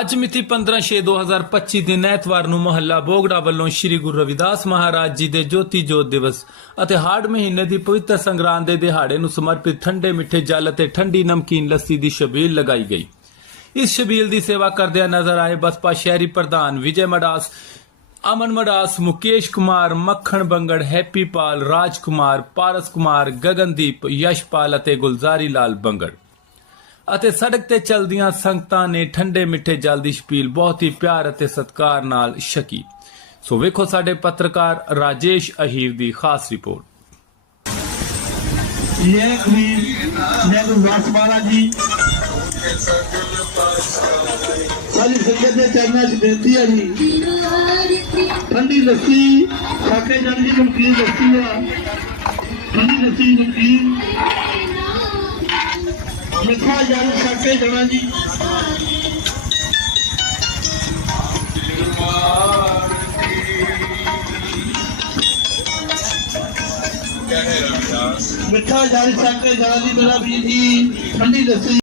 ਅੱਜ ਮਿਤੀ 15/6/2025 ਦਿਨ ਐਤਵਾਰ ਨੂੰ ਮਹੱਲਾ ਬੋਗੜਾ ਵੱਲੋਂ ਸ੍ਰੀ ਗੁਰੂ ਰਵਿਦਾਸ ਮਹਾਰਾਜ ਜੀ ਦੇ ਜੋਤੀ ਜੋਤ ਦਿਵਸ ਅਤੇ ਹਾੜ ਮਹੀਨੇ ਦੀ ਪਵਿੱਤਰ ਸੰਗਰਾਂਦ ਦੇ ਦਿਹਾੜੇ ਨੂੰ ਸਮਰਪਿਤ ਠੰਡੇ ਮਿੱਠੇ ਜਲ ਅਤੇ ਠੰਡੀ ਨਮਕੀਨ ਲੱਸੀ ਦੀ ਸ਼ਬੀਲ ਲਗਾਈ ਗਈ। ਇਸ ਸ਼ਬੀਲ ਦੀ ਸੇਵਾ ਕਰਦਿਆਂ ਨਜ਼ਰ ਆਏ ਬਸਪਾ ਸ਼ਹਿਰੀ ਪ੍ਰਧਾਨ ਵਿਜੇ ਮਡਾਸ, ਅਮਨ ਮਡਾਸ, ਮੁਕੇਸ਼ ਕੁਮਾਰ, ਮੱਖਣ ਬੰਗੜ, ਹੈਪੀ ਪਾਲ ਰਾਜ ਕੁਮਾਰ ਪਾਰਸ ਕੁਮਾਰ, ਗਗਨਦੀਪ, ਯਸ਼ਪਾਲ ਅਤੇ ਗੁਲਜ਼ਾਰੀ ਲਾਲ ਬੰਗੜ। ਅਤੇ ਸੜਕ ਤੇ ਚਲਦੀਆਂ ਸੰਗਤਾਂ ਨੇ ਠੰਡੇ ਮਿੱਠੇ ਜਲ ਦੀ ਛਪੀਲ ਬਹੁਤ ਹੀ ਪਿਆਰ ਅਤੇ ਸਤਿਕਾਰ ਨਾਲ ਛਕੀ। ਸੋ ਵੇਖੋ ਸਾਡੇ ਪੱਤਰਕਾਰ ਰਾਜੇਸ਼ ਅਹੀਰ ਦੀ ਖਾਸ ਰਿਪੋਰਟ। ਇਹ ਅਮੀਰ ਮੈਂ ਗੁਰਦਾਸ ਜੀ। ਸਾਰੀ ਸੰਗਤ ਦੇ ਚਰਨਾਂ 'ਚ ਬੇਨਤੀ ਹੈ ਜੀ। ਠੰਡੀ ਲੱਸੀ ਸਾਕੇ ਜਨ ਦੀ ਨਮਕੀਨ ਲੱਸੀ ਆ। ਠੰਡੀ ਲੱਸੀ ਨਮਕੀਨ ਮਿੱਠਾ ਜਲ ਸਾਕੇ ਜਣਾ ਜੀ। ਮਿੱਠਾ ਜਲ ਸਾਕੇ ਜਣਾ ਜੀ ਮੇਰਾ ਵੀਰ ਜੀ। ਠੰਡੀ ਲੱਸੀ।